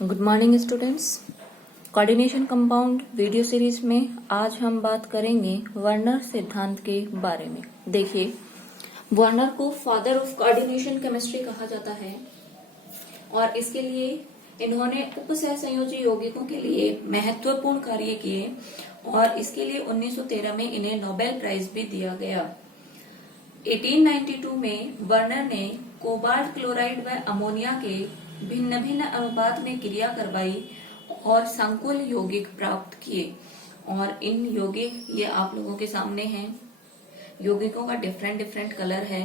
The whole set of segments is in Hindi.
Good morning students. Coordination compound video series में आज हम बात करेंगे वर्नर सिद्धांत के बारे में। देखिए, वर्नर को फादर ऑफ कोऑर्डिनेशन केमिस्ट्री कहा जाता है और इसके लिए इन्होंने उपसहसंयोजी यौगिकों के लिए महत्वपूर्ण कार्य किए और इसके लिए 1913 में इन्हें नोबेल प्राइज भी दिया गया। 1892 में वर्नर ने कोबाल्ट क्लोराइड व अमोनिया के भिन्न भिन्न अनुपात में क्रिया करवाई और संकुल यौगिक प्राप्त किए। और इन यौगिक ये आप लोगों के सामने हैं। यौगिकों का डिफरेंट डिफरेंट कलर है।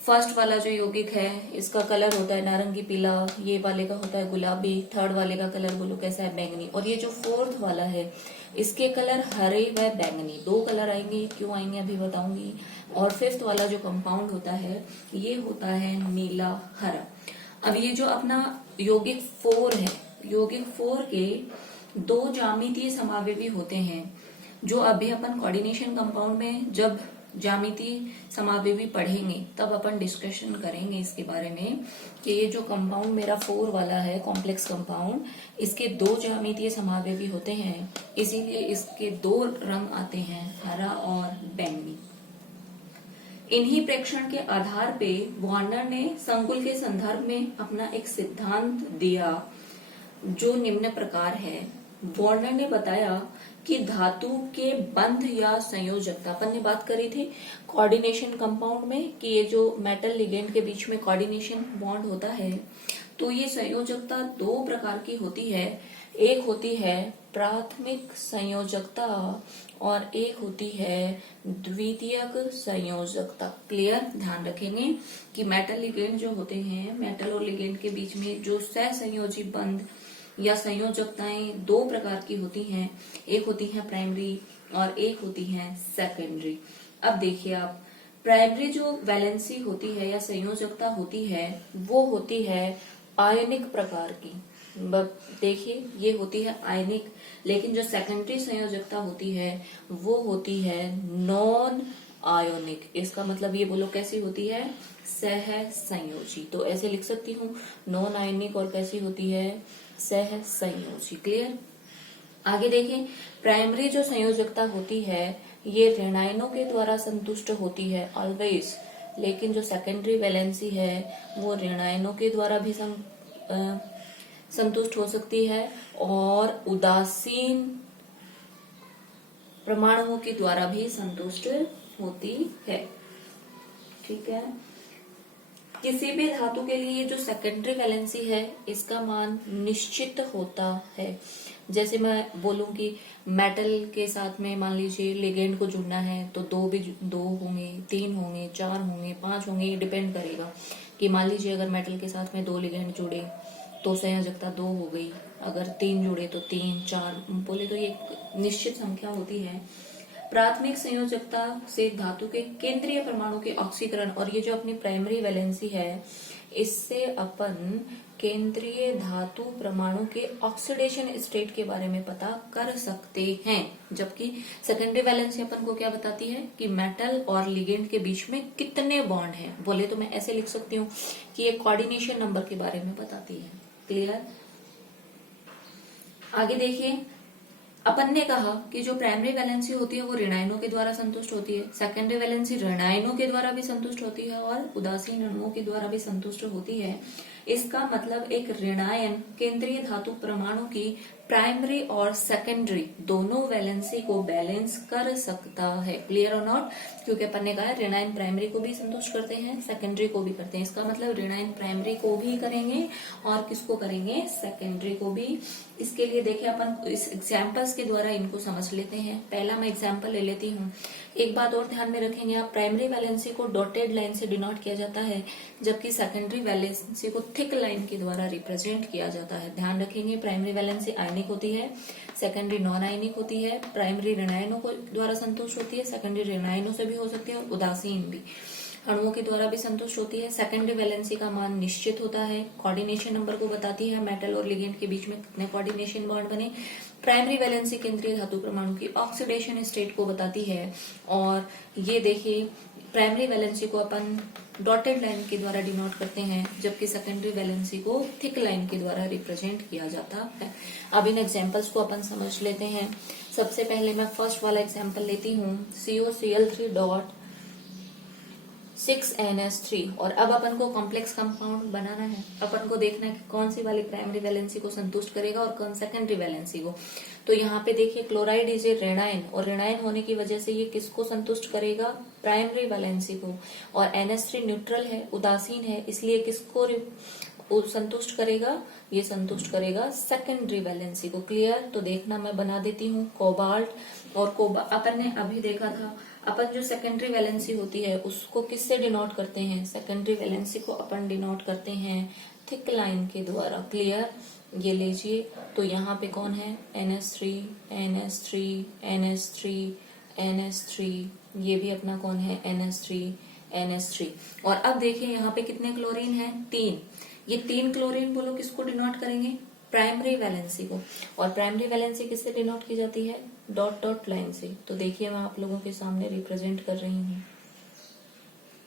फर्स्ट वाला जो यौगिक है इसका कलर होता है नारंगी पीला, ये वाले का होता है गुलाबी, थर्ड वाले का कलर बोलो कैसा है, बैंगनी। और ये जो फोर्थ वाला है इसके कलर हरे व बैंगनी, दो कलर आएंगे, क्यों आएंगे अभी बताऊंगी। और फिफ्थ वाला जो कंपाउंड होता है ये होता है नीला हरा। अब ये जो अपना यौगिक 4 है, यौगिक 4 के दो ज्यामितीय समावेवी होते हैं जो अभी अपन कोऑर्डिनेशन कंपाउंड में जब ज्यामितीय समावेवी पढ़ेंगे तब अपन डिस्कशन करेंगे इसके बारे में कि ये जो कंपाउंड मेरा 4 वाला है कॉम्प्लेक्स कंपाउंड, इसके दो ज्यामितीय समावेवी होते हैं, इसीलिए इसके दो रंग आते हैं, हरा और बैंगनी। इन्हीं प्रेक्षण के आधार पे वार्नर ने संकुल के संदर्भ में अपना एक सिद्धांत दिया जो निम्न प्रकार है। वार्नर ने बताया कि धातु के बंध या संयोजकता, अपन ने बात करी थी कोऑर्डिनेशन कंपाउंड में कि ये जो मेटल लिगेंड के बीच में कोऑर्डिनेशन बॉन्ड होता है तो ये संयोजकता दो प्रकार की होती है। एक होती है प्राथमिक संयोजकता और एक होती है द्वितीयक संयोजकता। क्लियर, ध्यान रखेंगे कि मेटल लिगेंड जो होते हैं, मेटल और लिगेंड के बीच में जो सहसंयोजी बंध या संयोजकताएं दो प्रकार की होती हैं, एक होती है प्राइमरी और एक होती है सेकेंडरी। अब देखिए आप, प्राइमरी जो वैलेंसी होती है या संयोजकता होती है वो होती है आयनिक प्रकार की। देखिए ये होती है आयनिक, लेकिन जो सेकेंडरी संयोजकता होती है वो होती है नॉन आयोनिक। इसका मतलब ये बोलो कैसी होती है, सह संयोजी। तो ऐसे लिख सकती हूँ नॉन आयनिक और कैसी होती है, सह संयोजी। क्लियर। आगे देखें, प्राइमरी जो संयोजकता होती है ये ऋणायनों के द्वारा संतुष्ट होती है ऑलवेज, लेकिन जो सेकेंडरी वैलेंसी है वो ऋणायनों के द्वारा भी संतुष्ट हो सकती है और उदासीन परमाणुओं के द्वारा भी संतुष्ट होती है। ठीक है। किसी भी धातु के लिए जो सेकेंडरी वैलेंसी है इसका मान निश्चित होता है। जैसे मैं बोलूं कि मेटल के साथ में मान लीजिए लिगेंड को जुड़ना है तो दो होंगे, 3 होंगे, 4 होंगे, 5 होंगे, ये डिपेंड करेगा कि मान लीजिए अगर मेटल के साथ में 2 लिगेंड जुड़े तो संयोजकता 2 हो गई, अगर 3 जुड़े तो 3, 4 बोले तो ये निश्चित संख्या होती है। प्राथमिक संयोजकता से धातु के केंद्रीय परमाणु के ऑक्सीकरण, और ये जो अपनी प्राइमरी वैलेंसी है इससे अपन केंद्रीय धातु परमाणु के ऑक्सीडेशन स्टेट के बारे में पता कर सकते हैं। जबकि सेकेंडरी वैलेंसी अपन को क्या बताती है कि मेटल और लिगेंड के बीच में कितने बॉन्ड हैं। बोले तो मैं ऐसे लिख सकती हूँ कि ये कोऑर्डिनेशन नंबर के बारे में बताती है। क्लियर। आगे देखिए, अपन ने कहा कि जो प्राइमरी वैलेंसी होती है वो ऋणायनों के द्वारा संतुष्ट होती है, सेकेंडरी वैलेंसी ऋणायनों के द्वारा भी संतुष्ट होती है और उदासीन अणुओं के द्वारा भी संतुष्ट होती है। इसका मतलब एक ऋणायन केंद्रीय धातु परमाणु की प्राइमरी और सेकेंडरी दोनों वैलेंसी को बैलेंस कर सकता है। क्लियर और नॉट, क्योंकि अपन ने कहा है ऋणायन प्राइमरी को भी संतुष्ट करते हैं, सेकेंडरी को भी करते हैं। इसका मतलब ऋणायन प्राइमरी को भी करेंगे और किसको करेंगे, सेकेंडरी को भी। इसके लिए देखिए अपन इस एग्जाम्पल्स के द्वारा इनको समझ लेते हैं। पहला मैं एग्जाम्पल ले लेती हूँ। एक बात और ध्यान में रखेंगे आप, प्राइमरी वैलेंसी को डॉटेड लाइन से डिनोट किया जाता है जबकि सेकेंडरी वैलेंसी को थिक लाइन के द्वारा रिप्रेजेंट किया जाता है। ध्यान रखेंगे, प्राइमरी वैलेंसी आयनिक होती है, सेकेंडरी नॉन आयनिक होती है। प्राइमरी ऋणायनों को द्वारा संतुष्ट होती है, सेकेंडरी ऋणायनों से भी हो सकती है और उदासीन भी। अणुओं के द्वारा भी संतुष्ट होती है। सेकेंडरी वैलेंसी का मान निश्चित होता है। कोऑर्डिनेशन नंबर को बताती है, मेटल और लिगेंड के बीच में कितने कोऑर्डिनेशन बॉन्ड बने। प्राइमरी वैलेंसी केंद्रीय धातु परमाणु की ऑक्सीडेशन स्टेट को बताती है। और ये देखिए, प्राइमरी वैलेंसी को अपन डॉटेड लाइन के द्वारा डिनोट करते हैं, जबकि सेकेंडरी वैलेंसी को थिक लाइन के द्वारा रिप्रेजेंट किया जाता है। अब इन एग्जांपल्स को अपन समझ लेते हैं। सबसे पहले मैं फर्स्ट वाला एग्जांपल लेती हूँ, COCl3.6NH3। और अब अपन को कॉम्प्लेक्स कंपाउंड बनाना है। अपन को देखना है कि कौन सी वाली प्राइमरी वैलेंसी को संतुष्ट करेगा और कौन सेकेंडरी वैलेंसी को। तो यहाँ पे देखिए, क्लोराइड इज ए ऋणायन, और ऋणायन होने की वजह से ये किसको संतुष्ट करेगा? प्राइमरी वैलेंसी को। और NH3 न्यूट्रल है, उदासीन है, इसलिए किसको संतुष्ट करेगा? ये संतुष्ट करेगा सेकेंडरी वैलेंसी को। क्लियर? तो देखना, मैं बना देती हूँ। कोबाल्ट और अपन ने अभी देखा था, अपन जो सेकेंडरी वैलेंसी होती है उसको किससे डिनोट करते हैं? सेकेंडरी वैलेंसी को अपन डिनोट करते हैं थिक लाइन के द्वारा। क्लियर? ये लीजिए, तो यहाँ पे कौन है? NH3, NH3, NH3, NH3, ये भी अपना कौन है? NH3, NH3। और अब देखिए यहाँ पे कितने क्लोरीन है? 3। ये 3 क्लोरीन बोलो किसको डिनोट करेंगे? प्राइमरी वैलेंसी को। और प्राइमरी वैलेंसी किससे डिनोट की जाती है? डॉट डॉट लाइन से। तो देखिए, मैं आप लोगों के सामने रिप्रेजेंट कर रही हूँ।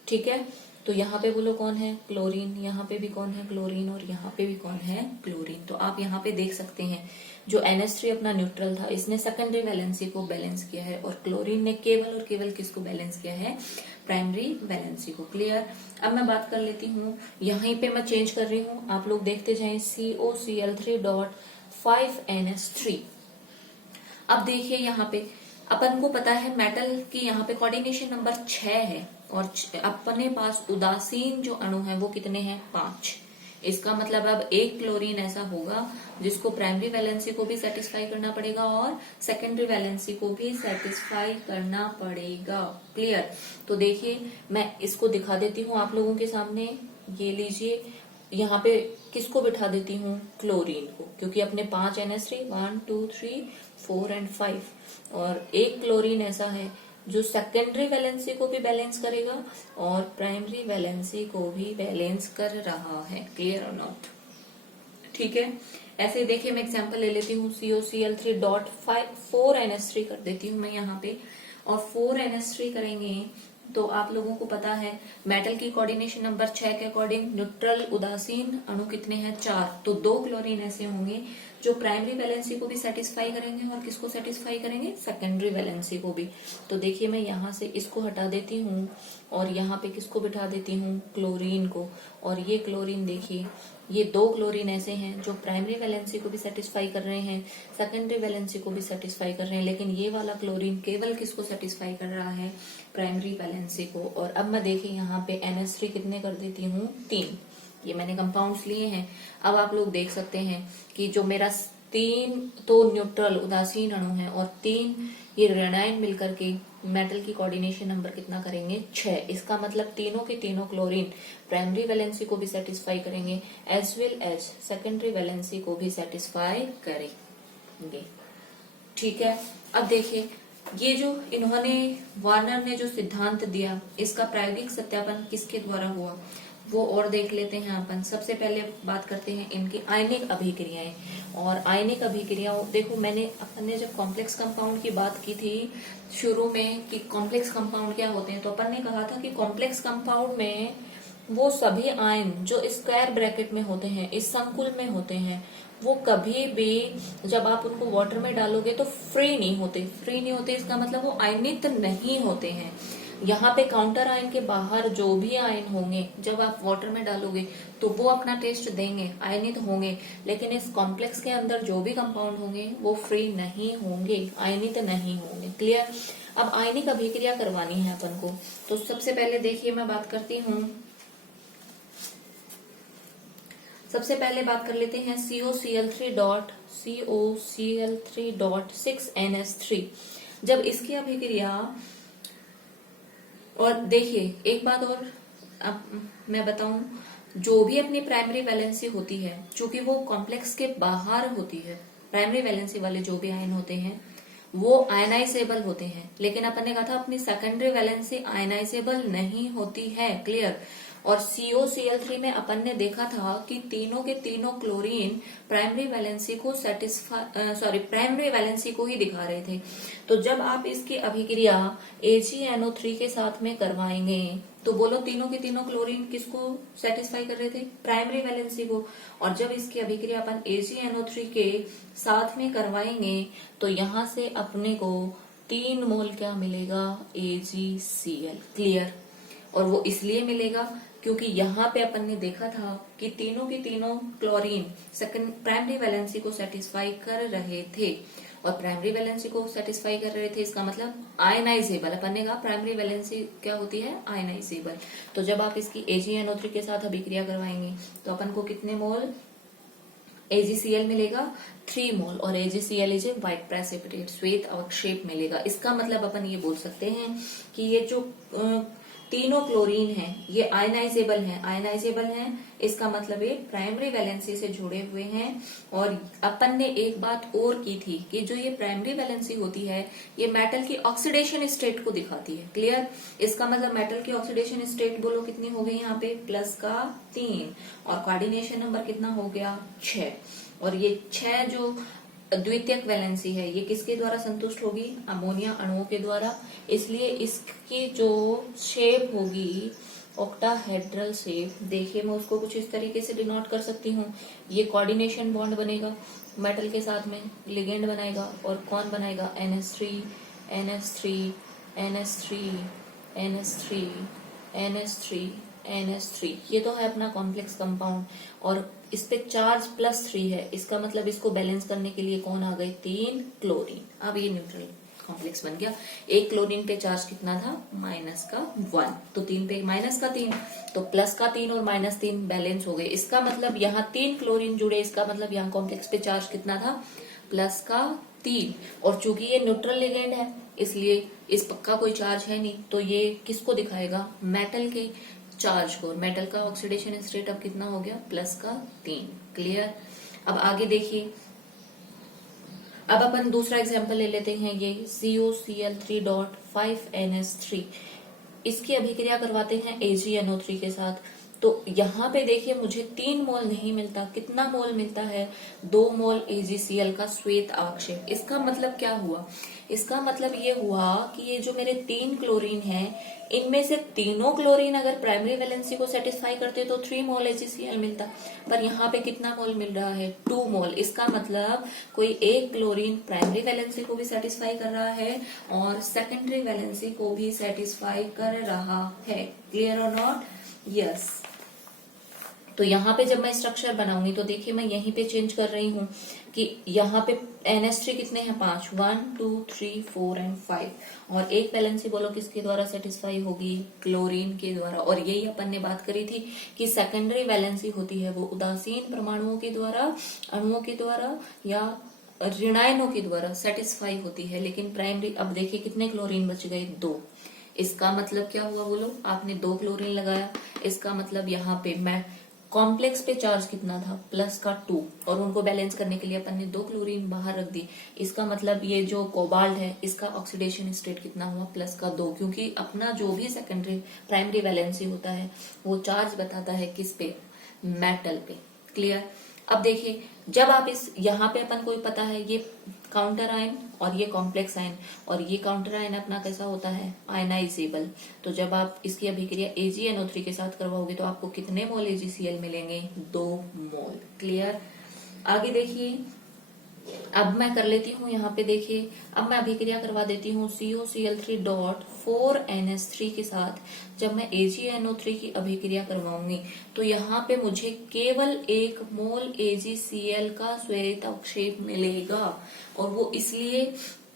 ठीक है, तो यहाँ पे बोलो कौन है? क्लोरीन। यहाँ पे भी कौन है? क्लोरीन। और यहाँ पे भी कौन है? क्लोरीन। तो आप यहाँ पे देख सकते हैं, जो NH3 अपना न्यूट्रल था, इसने सेकेंडरी वैलेंसी को बैलेंस किया है, और क्लोरीन ने केवल और केवल किसको बैलेंस किया है? प्राइमरी वैलेंसी को। क्लियर? अब मैं बात कर लेती हूँ, यहीं पे मैं चेंज कर रही हूँ, आप लोग देखते जाएं। COCl3.5NH3। अब देखिए, यहाँ पे अपन को पता है मेटल की यहाँ पे कोऑर्डिनेशन नंबर 6 है, और अपने पास उदासीन जो अणु है वो कितने हैं? 5। इसका मतलब अब एक क्लोरीन ऐसा होगा जिसको प्राइमरी वैलेंसी को भी सेटिस्फाई करना पड़ेगा और सेकेंडरी वैलेंसी को भी सेटिस्फाई करना पड़ेगा। क्लियर? तो देखिए, मैं इसको दिखा देती हूँ आप लोगों के सामने। ये लीजिए, यहाँ पे किसको बिठा देती हूँ? क्लोरीन को, क्योंकि अपने 5 NH3, 1 2 3 4 एंड 5, और एक क्लोरीन ऐसा है जो सेकेंडरी वैलेंसी को भी बैलेंस करेगा और प्राइमरी वैलेंसी को भी बैलेंस कर रहा है। क्लियर और नॉट? ठीक है, ऐसे देखिए, मैं एग्जांपल ले लेती हूँ। COCl3.4NH3 कर देती हूँ मैं यहाँ पे, और 4NH3 करेंगे तो आप लोगों को पता है मेटल की कोऑर्डिनेशन नंबर 6 के अकॉर्डिंग न्यूट्रल उदासीन अणु कितने हैं? 4। तो 2 क्लोरीन ऐसे होंगे जो प्राइमरी वैलेंसी को भी सेटिस्फाई करेंगे और किसको सेटिस्फाई करेंगे? सेकेंडरी वैलेंसी को भी। तो देखिए, मैं यहाँ से इसको हटा देती हूँ और यहाँ पे किसको बिठा देती हूँ? क्लोरीन को। और ये क्लोरीन देखिए, ये 2 क्लोरीन ऐसे हैं जो प्राइमरी वैलेंसी को भी सेटिस्फाई कर रहे हैं, सेकेंडरी वैलेंसी को भी सेटिस्फाई कर रहे हैं, लेकिन ये वाला क्लोरीन केवल किसको सेटिस्फाई कर रहा है? प्राइमरी वैलेंसी को। और अब मैं देखिए यहाँ पे NH3 कितने कर देती हूँ? 3। ये मैंने कंपाउंड्स लिए हैं। अब आप लोग देख सकते हैं कि जो मेरा 3 तो न्यूट्रल उदासीन अणु है और 3 ये ऋणायन मिलकर के मेटल की कोऑर्डिनेशन नंबर कितना करेंगे? 6। इसका मतलब तीनों के तीनों क्लोरीन प्राइमरी वैलेंसी को भी सेटिस्फाई करेंगे as well as secondary valency को भी सेटिस्फाई करेंगे। ठीक है, अब देखिए, ये जो इन्होंने वार्नर ने जो सिद्धांत दिया, इसका प्रायोगिक सत्यापन किसके द्वारा हुआ वो और देख लेते हैं अपन। सबसे पहले बात करते हैं इनकी आयनिक अभिक्रियाएं। और आयनिक अभिक्रियाओं, देखो, अपन ने जब कॉम्प्लेक्स कंपाउंड की बात की थी शुरू में कि कॉम्प्लेक्स कंपाउंड क्या होते हैं, तो अपन ने कहा था कि कॉम्प्लेक्स कंपाउंड में वो सभी आयन जो स्क्वायर ब्रैकेट में होते हैं, इस संकुल में होते हैं, वो कभी भी जब आप उनको वाटर में डालोगे तो फ्री नहीं होते। फ्री नहीं होते इसका मतलब वो आयनित नहीं होते हैं। यहाँ पे काउंटर आयन के बाहर जो भी आयन होंगे जब आप वाटर में डालोगे तो वो अपना टेस्ट देंगे, आयनित होंगे, लेकिन इस कॉम्प्लेक्स के अंदर जो भी कंपाउंड होंगे वो फ्री नहीं होंगे, आयनित नहीं होंगे। क्लियर? अब आयनिक अभिक्रिया करवानी है अपन को, तो सबसे पहले देखिए, मैं बात करती हूँ, सबसे पहले बात कर लेते हैं COCl3.6NH3। जब इसकी अभिक्रिया, और देखिए एक बात और अब मैं बताऊं, जो भी अपनी प्राइमरी वैलेंसी होती है, चूंकि वो कॉम्प्लेक्स के बाहर होती है, प्राइमरी वैलेंसी वाले जो भी आयन होते हैं वो आयनाइजेबल होते हैं, लेकिन अपन ने कहा था अपनी सेकेंडरी वैलेंसी आयनाइजेबल नहीं होती है। क्लियर। और COCl3 में अपन ने देखा था कि तीनों के तीनों क्लोरीन प्राइमरी वैलेंसी को प्राइमरी वैलेंसी को ही दिखा रहे थे। तो जब आप इसकी अभिक्रिया AgNO3 के साथ में करवाएंगे तो बोलो तीनों के तीनों क्लोरीन किसको सेटिस्फाई कर रहे थे? प्राइमरी वैलेंसी को। और जब इसकी अभिक्रिया अपन AgNO3 के साथ में करवाएंगे तो यहां से अपने को 3 मोल क्या मिलेगा? AgCl। क्लियर। और वो इसलिए मिलेगा क्योंकि यहाँ पे अपन ने देखा था कि तीनों के तीनों क्लोरीन सेकंड प्राइमरी वैलेंसी को सेटिस्फाई कर रहे थे, और प्राइमरी वैलेंसी को सेटिस्फाई कर रहे थे इसका मतलब आयनाइजेबल। अपन ने कहा प्राइमरी वैलेंसी क्या होती है? आयनाइजेबल। तो जब आप इसकी AgNO3 के साथ अभिक्रिया करवाएंगे तो अपन को कितने मोल AgCl मिलेगा? 3 मोल। और AgCl is a white precipitate, श्वेत अवक्षेप मिलेगा। इसका मतलब अपन ये बोल सकते हैं कि ये जो तीनों क्लोरीन हैं ये आयनाइजेबल हैं। इसका मतलब ये प्राइमरी वैलेंसी से जुड़े हुए हैं। और अपन ने एक बात और की थी कि जो ये प्राइमरी वैलेंसी होती है ये मेटल की ऑक्सीडेशन स्टेट को दिखाती है। क्लियर। इसका मतलब मेटल की ऑक्सीडेशन स्टेट बोलो कितनी हो गई यहाँ पे? +3। और कोऑर्डिनेशन नंबर कितना हो गया? 6। और ये 6 जो द्वितीयक वैलेंसी है ये किसके द्वारा संतुष्ट होगी? अमोनिया अणुओं के द्वारा। इसलिए इसकी जो शेप होगी ऑक्टाहेड्रल शेप, देखिए मैं उसको कुछ इस तरीके से डिनोट कर सकती हूँ। ये कोऑर्डिनेशन बॉन्ड बनेगा मेटल के साथ में, लिगेंड बनाएगा। और कौन बनाएगा? NH3 NH3 NH3 NH3 NH3 NH3। ये तो है अपना कॉम्प्लेक्स कंपाउंड। और इस पे चार्ज +3 है, इसका मतलब इसको बैलेंस करने के लिए कौन आ गए? 3 क्लोरीन। अब ये न्यूट्रल कॉम्प्लेक्स बन गया। एक क्लोरीन पे चार्ज कितना था? -1। तो 3 पे -3, तो +3 और -3 बैलेंस हो गए। इसका मतलब यहाँ 3 क्लोरीन जुड़े, इसका मतलब यहाँ कॉम्प्लेक्स पे चार्ज कितना था? +3। और चूंकि ये न्यूट्रल लिगेंड है इसलिए इस पक्का कोई चार्ज है नहीं, तो ये किसको दिखाएगा? मेटल के चार्ज को। मेटल का ऑक्सीडेशन स्टेट अब कितना हो गया? +3। क्लियर। अब आगे देखिए, अब अपन दूसरा एग्जांपल ले लेते हैं। ये COCl3.5NH3 इसकी अभिक्रिया करवाते हैं AgNO3 के साथ। तो यहाँ पे देखिए मुझे 3 मोल नहीं मिलता, कितना मोल मिलता है? 2 मोल AgCl का श्वेत अवक्षेप। इसका मतलब क्या हुआ? इसका मतलब ये हुआ कि ये जो मेरे 3 क्लोरीन हैं इनमें से तीनों क्लोरीन अगर प्राइमरी वैलेंसी को सेटिस्फाई करते तो 3 मोल AgCl मिलता, पर यहाँ पे कितना मोल मिल रहा है? 2 मोल। इसका मतलब कोई एक क्लोरीन प्राइमरी वैलेंसी को भी सेटिस्फाई कर रहा है और सेकेंडरी वैलेंसी को भी सेटिस्फाई कर रहा है। क्लियर और नॉट? यस। तो यहाँ पे जब मैं स्ट्रक्चर बनाऊंगी तो देखिए मैं यहीं पे चेंज कर रही हूँ कि यहाँ पे NH3 कितने हैं? 5, 1 2 3 4 एंड 5। और एक वैलेंसी बोलो किसके द्वारा सेटिस्फाई होगी? क्लोरीन के द्वारा। और यही अपन ने बात करी थी कि सेकेंडरी वैलेंसी होती है वो उदासीन परमाणुओं के द्वारा, अणुओं के द्वारा या ऋणायनों के द्वारा सेटिस्फाई होती है। लेकिन प्राइमरी, अब देखिए कितने क्लोरीन बच गए? 2। इसका मतलब क्या हुआ बोलो? आपने 2 क्लोरीन लगाया, इसका मतलब यहाँ पे मैं कॉम्प्लेक्स पे चार्ज कितना था? +2। और उनको बैलेंस करने के लिए अपन ने 2 क्लोरीन बाहर रख दी। इसका मतलब ये जो कोबाल्ट है इसका ऑक्सीडेशन स्टेट कितना हुआ? +2। क्योंकि अपना जो भी सेकेंडरी प्राइमरी वैलेंसी होता है वो चार्ज बताता है किस पे? मेटल पे। क्लियर। अब देखिए जब आप इस यहाँ पे अपन को पता है ये काउंटर आयन और ये कॉम्प्लेक्स आयन, और ये काउंटर आयन अपना कैसा होता है? आयनाइजेबल। तो जब आप इसकी अभिक्रिया AgNO3 के साथ करवाओगे तो आपको कितने मोल AgCl मिलेंगे? 2 मोल। क्लियर। आगे देखिए, अब मैं कर लेती हूँ यहाँ पे देखिए, अब मैं अभिक्रिया करवा देती हूँ COCl3.4NH3 के साथ। जब मैं AgNO3 की अभिक्रिया करवाऊंगी तो यहाँ पे मुझे केवल 1 मोल AgCl का श्वेत अवक्षेप मिलेगा। और वो इसलिए,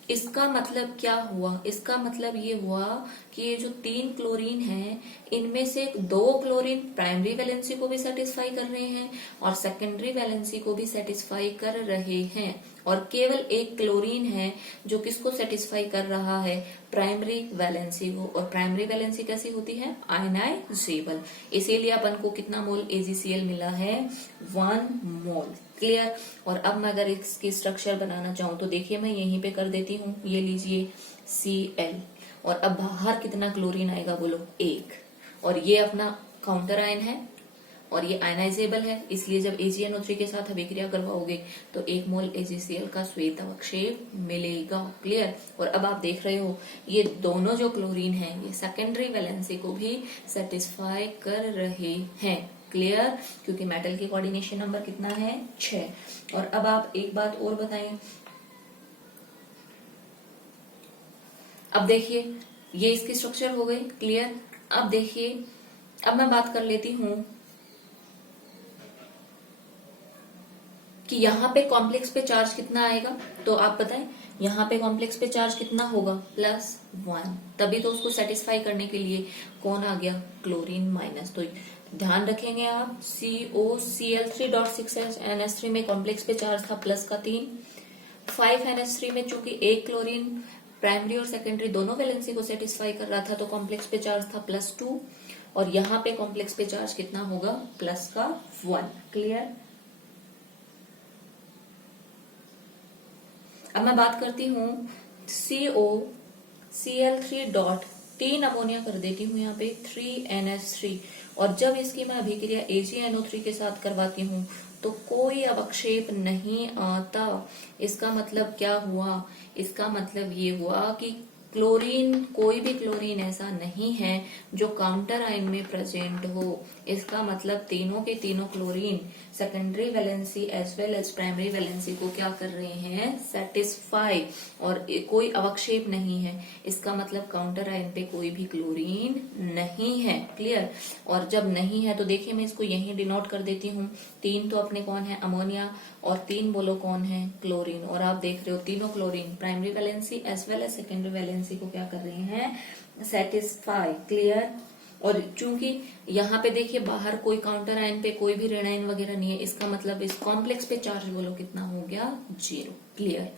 इसका मतलब क्या हुआ? इसका मतलब ये हुआ कि ये जो 3 क्लोरीन हैं इनमें से 2 क्लोरीन प्राइमरी वैलेंसी को भी सेटिस्फाई कर रहे हैं और सेकेंडरी वैलेंसी को भी सेटिस्फाई कर रहे हैं, और केवल 1 क्लोरीन है जो किसको सेटिस्फाई कर रहा है? प्राइमरी वैलेंसी को। और प्राइमरी वैलेंसी कैसी होती है? आयनाइजेबल। इसीलिए अपन को कितना मोल AgCl मिला है? 1 मोल। क्लियर। और अब मैं अगर इसकी स्ट्रक्चर बनाना चाहूँ तो देखिए मैं यहीं पे कर देती हूँ, ये लीजिए Cl, और अब बाहर कितना क्लोरीन आएगा बोलो, 1। और ये अपना काउंटर आयन है और ये आयनाइजेबल है, इसलिए जब AgNO3 के साथ अभिक्रिया करवाओगे तो 1 मोल AgCl का श्वेत अवक्षेप मिलेगा। क्लियर। और अब आप देख रहे हो ये दोनों जो क्लोरीन है ये सेकेंडरी वैलेंसी को भी सेटिस्फाई कर रहे हैं। क्लियर, क्योंकि मेटल की कोऑर्डिनेशन नंबर कितना है, 6। और अब आप एक बात और बताएं, अब देखिए ये इसकी स्ट्रक्चर हो गई। क्लियर। अब देखिए, अब मैं बात कर लेती हूं कि यहाँ पे कॉम्प्लेक्स पे चार्ज कितना आएगा, तो आप बताएं यहाँ पे कॉम्प्लेक्स पे चार्ज कितना होगा, +1। तभी तो उसको सेटिस्फाई करने के लिए कौन आ गया, क्लोरीन माइनस। तो ध्यान रखेंगे आप, COCl3.6NH3 में कॉम्प्लेक्स पे चार्ज था प्लस का 3, 5NH3 में चूंकि एक क्लोरीन प्राइमरी और सेकेंडरी दोनों वैलेंसी को सेटिस्फाई कर रहा था तो कॉम्प्लेक्स पे चार्ज था +2, और यहाँ पे कॉम्प्लेक्स पे चार्ज कितना होगा, प्लस का 1। क्लियर। अब मैं बात करती हूँ COCl3 3 अमोनिया कर देती हूँ यहाँ पे 3NH3, और जब इसकी मैं अभिक्रिया AgNO3 के साथ करवाती हूँ तो कोई अवक्षेप नहीं आता। इसका मतलब क्या हुआ, इसका मतलब ये हुआ कि क्लोरीन, कोई भी क्लोरीन ऐसा नहीं है जो काउंटर आयन में प्रेजेंट हो। इसका मतलब तीनों के तीनों chlorine secondary valency as well as primary valency को क्या कर रहे हैं, सेटिस्फाई, और कोई अवक्षेप नहीं है। इसका मतलब काउंटर आयन पे कोई भी क्लोरीन नहीं है। क्लियर। और जब नहीं है तो देखिए मैं इसको यहीं डिनोट कर देती हूँ। 3 तो अपने कौन है, अमोनिया, और 3 बोलो कौन है, क्लोरीन। और आप देख रहे हो तीनों chlorine primary valency as well as secondary valency को क्या कर रहे हैं, सेटिस्फाई। क्लियर। और चूंकि यहाँ पे देखिए बाहर कोई काउंटर आयन पे कोई भी ऋण आयन वगैरह नहीं है, इसका मतलब इस कॉम्प्लेक्स पे चार्ज बोलो कितना हो गया, 0। क्लियर।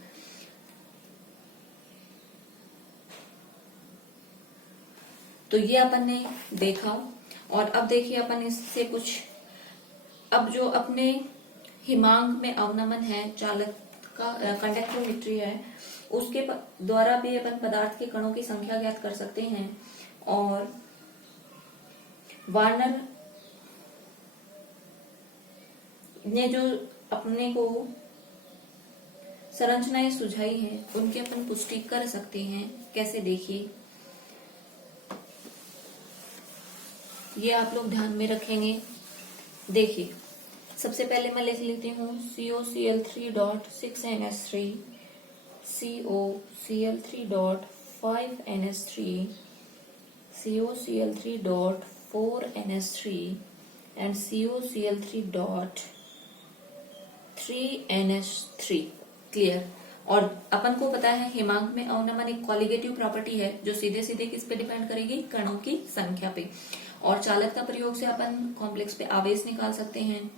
तो ये अपन ने देखा। और अब देखिए अपन इससे कुछ, अब जो अपने हिमांक में अवनमन है, चालक का कंडक्टिविटी है, उसके द्वारा भी अपन पदार्थ के कणों की संख्या ज्ञात कर सकते हैं। और वार्नर ने जो अपने को संरचनाएं सुझाई है उनकी अपन पुष्टि कर सकते हैं। कैसे, देखिए ये आप लोग ध्यान में रखेंगे। देखिए सबसे पहले मैं लिख लेती हूँ COCl3.6NH3, COCl3.5NH3, COCl3.4NH3 and COCl3.3NH3। Clear. और अपन को पता है हिमांक में अवनमन एक कॉलिगेटिव प्रॉपर्टी है जो सीधे सीधे किस पे डिपेंड करेगी, कणों की संख्या पे। और चालकता प्रयोग से अपन कॉम्प्लेक्स पे आवेश निकाल सकते हैं,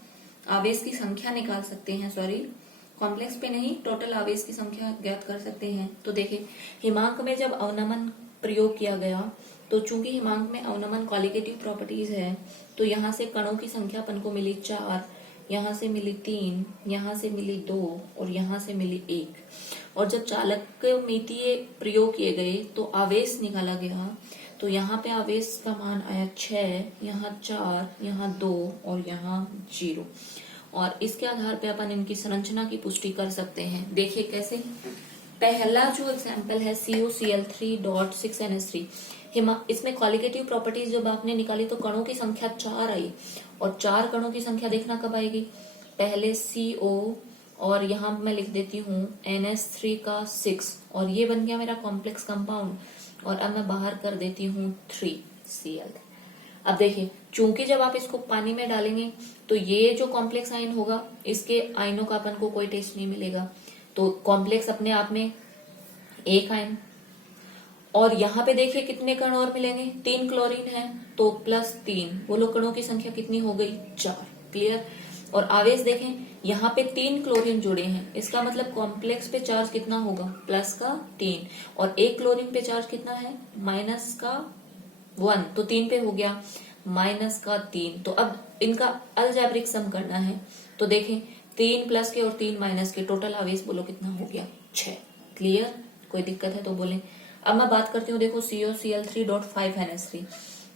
आवेश की संख्या निकाल सकते हैं, सॉरी कॉम्प्लेक्स पे नहीं, टोटल आवेश की संख्या ज्ञात कर सकते हैं। तो देखिए हिमांक में जब अवनमन प्रयोग किया गया तो चूंकि हिमांक में अवनमन कॉलिगेटिव प्रॉपर्टीज है तो यहाँ से कणों की संख्या अपन को मिली 4, यहाँ से मिली 3, यहाँ से मिली 2 और यहाँ से मिली 1। और जब चालकमितीय प्रयोग किए गए तो आवेश निकाला गया, तो यहाँ पे आवेश का मान आया 6, यहाँ 4, यहाँ 2 और यहाँ 0। और इसके आधार पे अपन इनकी संरचना की पुष्टि कर सकते हैं। देखिए कैसे, पहला जो एग्जाम्पल है COCl3.6NH3, इसमें कॉलिगेटिव प्रॉपर्टीज जब आपने निकाली तो कणों की संख्या 4 आई, और 4 कणों की संख्या देखना कब आएगी, पहले CO और यहाँ मैं लिख देती हूँ NH3 का 6, और ये बन गया मेरा कॉम्प्लेक्स कंपाउंड। और अब मैं बाहर कर देती हूँ 3Cl। अब देखिए चूंकि जब आप इसको पानी में डालेंगे तो ये जो कॉम्प्लेक्स आयन होगा इसके आयनों का अपन को कोई टेस्ट नहीं मिलेगा, तो कॉम्प्लेक्स अपने आप में एक आयन। और यहाँ पे देखिए कितने कण और मिलेंगे, 3 क्लोरीन है तो +3, बोलो कणों की संख्या कितनी हो गई, 4। क्लियर। और आवेश देखें यहाँ पे 3 क्लोरीन जुड़े हैं, इसका मतलब कॉम्प्लेक्स पे चार्ज कितना होगा, +3, और एक क्लोरीन पे चार्ज कितना है, -1, तो 3 पे हो गया -3। तो अब इनका अलजेब्रिक सम करना है, तो देखें 3 प्लस के और 3 माइनस के टोटल आवेश बोलो कितना हो गया 6। क्लियर? कोई दिक्कत है तो बोले। अब मैं बात करती हूँ, देखो COCl3.5NH3।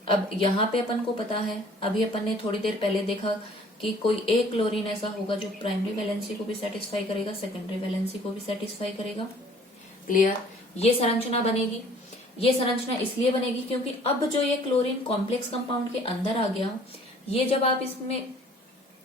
अब यहाँ पे अपन को पता है, अभी अपन ने थोड़ी देर पहले देखा कि कोई एक क्लोरीन ऐसा होगा जो प्राइमरी वैलेंसी को भी सेटिस्फाई करेगा, सेकेंडरी वैलेंसी को भी सेटिस्फाई करेगा। क्लियर? ये संरचना बनेगी। ये संरचना इसलिए बनेगी क्योंकि अब जो ये क्लोरीन कॉम्प्लेक्स कंपाउंड के अंदर आ गया, ये जब आप इसमें,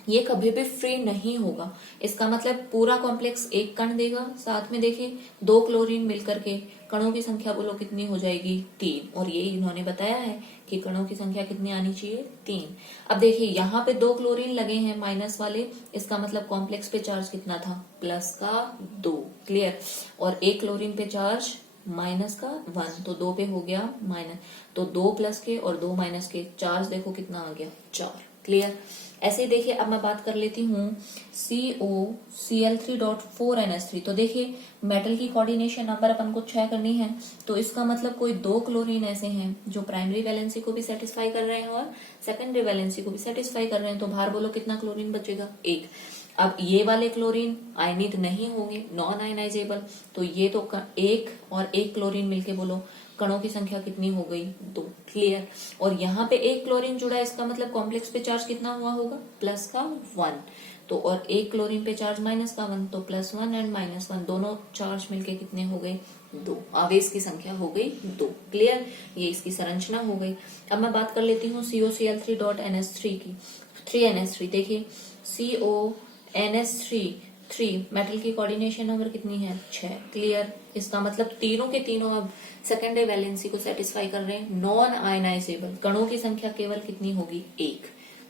ये कभी भी फ्री नहीं होगा। इसका मतलब पूरा कॉम्प्लेक्स एक कण देगा, साथ में देखिए 2 क्लोरीन मिलकर के कणों की संख्या बोलो कितनी हो जाएगी 3। और ये इन्होंने बताया है कि कणों की संख्या कितनी आनी चाहिए 3। अब देखिए यहाँ पे 2 क्लोरीन लगे हैं माइनस वाले, इसका मतलब कॉम्प्लेक्स पे चार्ज कितना था प्लस का 2। क्लियर? और 1 क्लोरीन पे चार्ज माइनस का 1, तो 2 पे हो गया माइनस, तो 2 प्लस के और 2 माइनस के चार्ज देखो कितना आ गया 4। क्लियर? ऐसे ही देखिए अब मैं बात कर लेती हूँ COCl3.4NH3। तो देखिए मेटल की कोऑर्डिनेशन नंबर अपन को 6 करनी है, तो इसका मतलब कोई 2 क्लोरीन ऐसे हैं जो प्राइमरी वैलेंसी को भी सेटिस्फाई कर रहे हैं और सेकेंडरी वैलेंसी को भी सेटिस्फाई कर रहे हैं। तो बाहर बोलो कितना क्लोरीन बचेगा 1। अब ये वाले क्लोरीन आयनित नहीं होंगे, नॉन आयनाइजेबल, तो ये तो 1 और 1 क्लोरीन मिलके बोलो कणों की संख्या कितनी हो गई 2। क्लियर? और यहाँ पे 1 क्लोरीन जुड़ा है, इसका मतलब कॉम्प्लेक्स पे चार्ज कितना हुआ होगा प्लस का 1। तो और 1 क्लोरीन पे चार्ज माइनस का 1, तो +1 एंड -1 दोनों चार्ज मिलके कितने हो गए 2। आवेश की संख्या हो गई 2। क्लियर? ये इसकी संरचना हो गई। अब मैं बात कर लेती हूँ COCl3.NH3 की। 3NH3 देखिए CONH3 मेटल की कोऑर्डिनेशन नंबर कितनी है 6। क्लियर? इसका मतलब तीनों के तीनों अब सेकेंडरी वैलेंसी को सेटिस्फाई कर रहे हैं। नॉन आयनाइजेबल कणों की संख्या केवल कितनी होगी 1।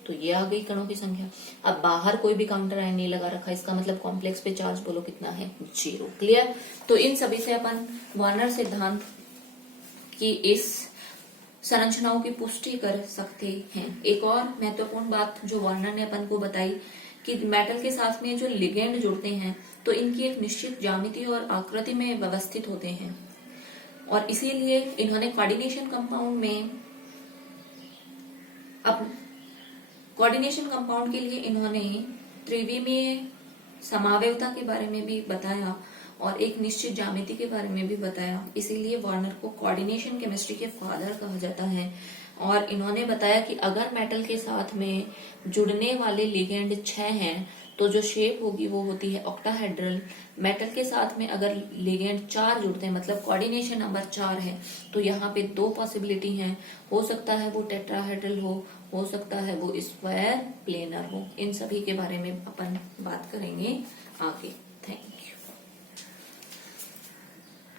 तो ये आ गई कणों की संख्या। अब बाहर कोई भी काउंटर आयन नहीं लगा रखा, इसका मतलब कॉम्प्लेक्स पे चार्ज बोलो कितना है 0। क्लियर? तो इन सभी से अपन वार्नर सिद्धांत की इस संरचनाओं की पुष्टि कर सकते हैं। एक और महत्वपूर्ण बात जो वार्नर ने अपन को बताई कि मेटल के साथ में जो लिगेंड जुड़ते हैं तो इनकी एक निश्चित ज्यामिति और आकृति में व्यवस्थित होते हैं, और इसीलिए इन्होंने कोऑर्डिनेशन कंपाउंड में, अब कोऑर्डिनेशन कंपाउंड के लिए इन्होंने त्रिविमीय समावयवता के बारे में भी बताया और एक निश्चित ज्यामिति के बारे में भी बताया। इसीलिए वार्नर को कोऑर्डिनेशन केमिस्ट्री के फादर कहा जाता है। और इन्होंने बताया कि अगर मेटल के साथ में जुड़ने वाले लिगेंड 6 हैं तो जो शेप होगी वो होती है ऑक्टाहेड्रल। मेटल के साथ में अगर लिगेंड 4 जुड़ते हैं, मतलब कोऑर्डिनेशन नंबर 4 है, तो यहाँ पे 2 पॉसिबिलिटी हैं। हो सकता है वो टेट्राहेड्रल हो सकता है वो स्क्वायर प्लेनर हो। इन सभी के बारे में अपन बात करेंगे आगे। Thank you.